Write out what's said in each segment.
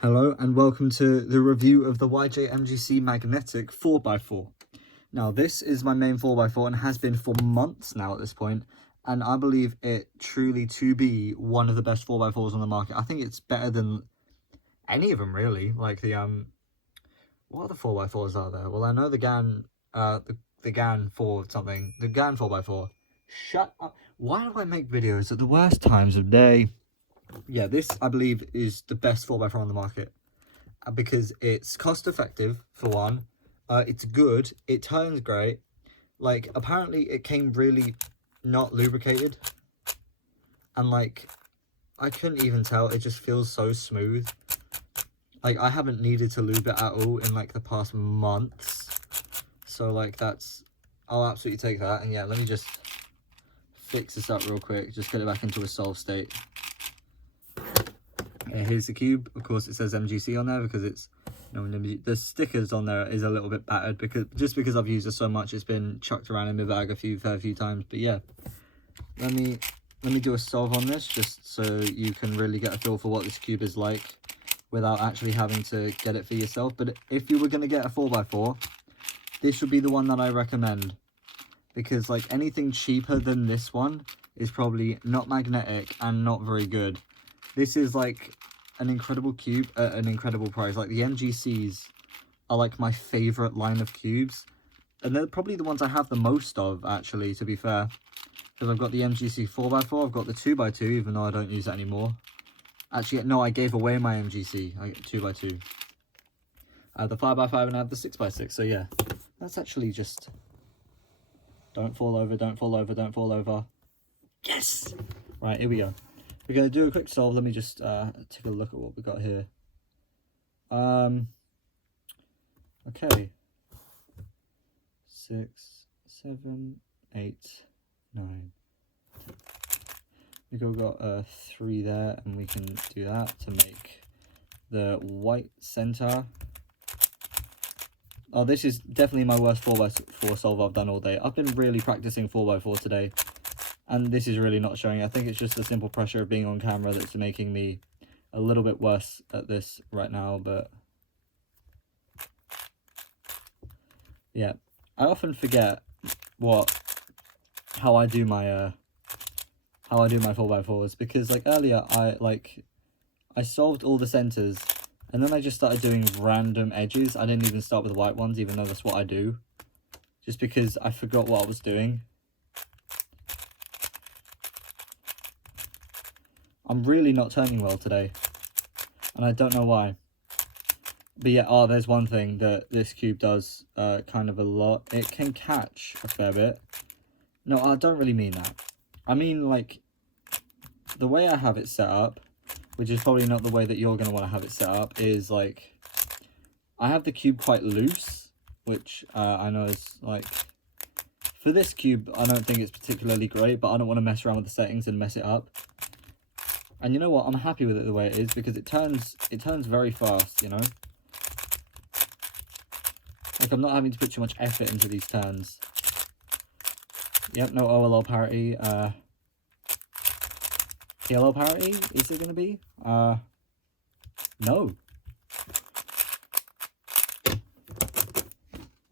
Hello and welcome to the review of the YJ MGC Magnetic 4x4. Now this is my main 4x4 and has been for months now at this point, and I believe it truly to be one of the best 4x4s on the market. I think it's better than any of them really. Like the what other 4x4s are there? Well, I know the GAN the GAN 4 something, the GAN 4x4. Shut up. Why do I make videos at the worst times of day? Yeah, this, I believe, is the best 4x4 on the market because it's cost effective, for one. It's good. It turns great. Like, apparently it came really not lubricated. And, like, I couldn't even tell. It just feels so smooth. Like, I haven't needed to lube it at all in, like, the past months. So, like, that's... I'll absolutely take that. And, yeah, let me just fix this up real quick. Just get it back into a solid state. Here's the cube. Of course, it says MGC on there because it's, you know, the stickers on there is a little bit battered because I've used it so much. It's been chucked around in my bag a fair few times. But yeah, let me do a solve on this just so you can really get a feel for what this cube is like without actually having to get it for yourself. But if you were going to get a 4x4, this would be the one that I recommend, because like anything cheaper than this one is probably not magnetic and not very good. This is like an incredible cube at an incredible price. Like the MGCs are like my favorite line of cubes, and they're probably the ones I have the most of, actually, to be fair, because I've got the MGC 4x4, I've got the 2x2, even though I don't use it anymore. Actually, no, I gave away my MGC. I get 2x2. I have the 5x5 and I have the 6x6. So yeah, that's actually just... Don't fall over, don't fall over, don't fall over. Yes! Right, here we go. We're going to do a quick solve. Let me just take a look at what we got here. Okay. 6, 7, 8, 9, 10. We've got 3 there, and we can do that to make the white center. Oh, this is definitely my worst 4x4 solve I've done all day. I've been really practicing 4x4 today, and this is really not showing. I think it's just the simple pressure of being on camera that's making me a little bit worse at this right now. But yeah, I often forget how I do my 4x4s, because like earlier I solved all the centers, and then I just started doing random edges. I didn't even start with white ones, even though that's what I do, just because I forgot what I was doing. I'm really not turning well today, and I don't know why. But yeah, oh, there's one thing that this cube does kind of a lot. It can catch a fair bit. No, I don't really mean that. I mean, like, the way I have it set up, which is probably not the way that you're going to want to have it set up, is, like, I have the cube quite loose, which I know is, like, for this cube, I don't think it's particularly great, but I don't want to mess around with the settings and mess it up. And you know what? I'm happy with it the way it is, because it turns very fast, you know? Like, I'm not having to put too much effort into these turns. Yep, no OLL parity. PLL parity, is it going to be? No.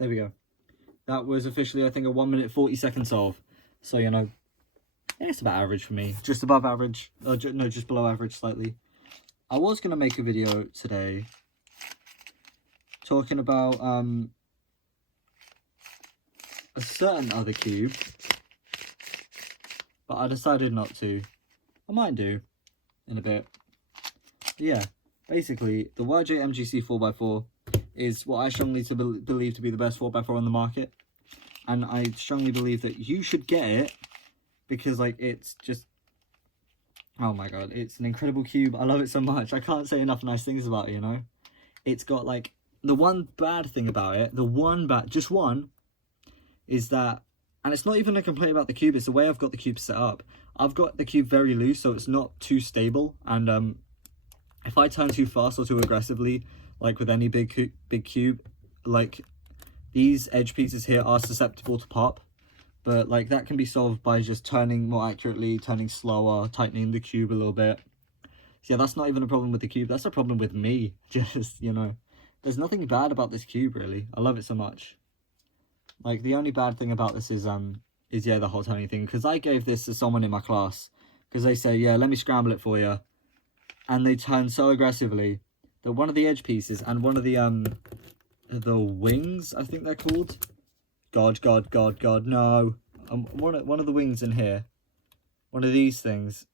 There we go. That was officially, I think, a 1 minute 40-second solve. So, you know, it's about average for me. Just above average. No, just below average slightly. I was going to make a video today talking about a certain other cube, but I decided not to. I might do in a bit. But yeah, basically, the YJ MGC 4x4 is what I strongly believe to be the best 4x4 on the market. And I strongly believe that you should get it, because, like, it's just... Oh my god, it's an incredible cube. I love it so much. I can't say enough nice things about it, you know? It's got, like... The one bad thing about it, just one, is that... And it's not even a complaint about the cube, it's the way I've got the cube set up. I've got the cube very loose, so it's not too stable. And if I turn too fast or too aggressively, like with any big cube, like, these edge pieces here are susceptible to pop. But, like, that can be solved by just turning more accurately, turning slower, tightening the cube a little bit. yeah, that's not even a problem with the cube. That's a problem with me. Just, you know, there's nothing bad about this cube, really. I love it so much. Like, the only bad thing about this is yeah, the whole turning thing. Because I gave this to someone in my class. Because they say, yeah, let me scramble it for you. And they turn so aggressively that one of the edge pieces and one of the wings, I think they're called. God, no. One of the wings in here. One of these things.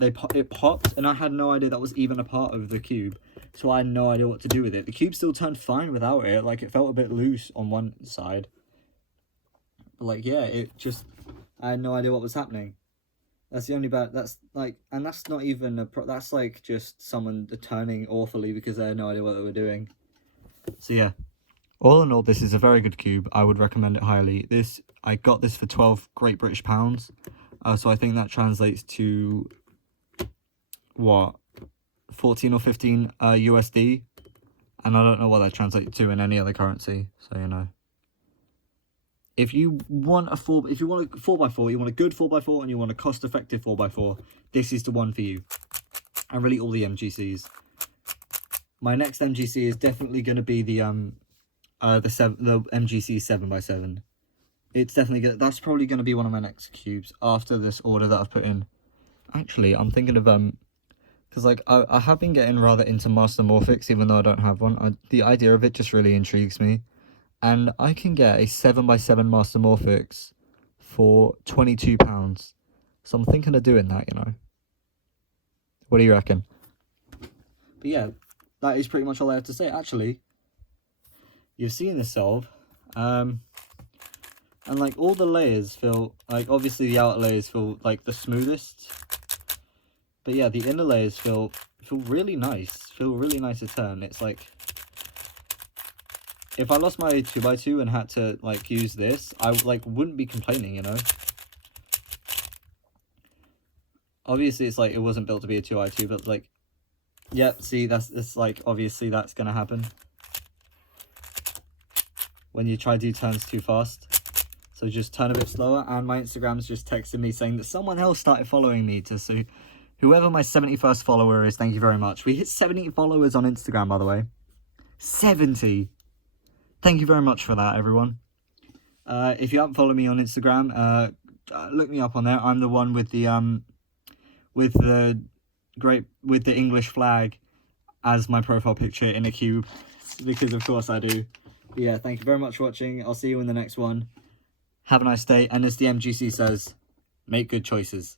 It popped, and I had no idea that was even a part of the cube. So I had no idea what to do with it. The cube still turned fine without it. Like, it felt a bit loose on one side. But, like, yeah, I had no idea what was happening. That's the only bad, that's, like, and that's not even that's, like, just someone turning awfully because they had no idea what they were doing. So, yeah. All in all, this is a very good cube. I would recommend it highly. I got this for 12 Great British pounds. So I think that translates to, what, 14 or 15 USD. And I don't know what that translates to in any other currency. So, you know. If you want a 4x4, you want a good 4x4, and you want a cost-effective 4x4, this is the one for you. And really all the MGCs. My next MGC is definitely going to be the MGC 7x7. It's definitely that's probably going to be one of my next cubes after this order that I've put in. Actually, I'm thinking of because like I have been getting rather into Master Morphics, even though I don't have one. The idea of it just really intrigues me, and I can get a 7x7 Master Morphics for £22. So I'm thinking of doing that, you know. What do you reckon? But yeah, that is pretty much all I have to say. Actually, you've seen this solve, and like all the layers feel like, obviously the outer layers feel like the smoothest, but yeah, the inner layers feel really nice. Feel really nice to turn. It's like, if I lost my 2x2 and had to like use this, I like wouldn't be complaining, you know. Obviously, it's like it wasn't built to be a 2x2, but like, yeah, see, that's like, obviously that's gonna happen when you try to do turns too fast. So just turn a bit slower. And my Instagram's just texted me saying that someone else started following me to see. Whoever my 71st follower is, thank you very much. We hit 70 followers on Instagram, by the way. 70. Thank you very much for that, everyone. If you haven't followed me on Instagram, look me up on there. I'm the one with the English flag as my profile picture in a cube, because of course I do. But yeah, thank you very much for watching. I'll see you in the next one. Have a nice day, and as the MGC says, make good choices.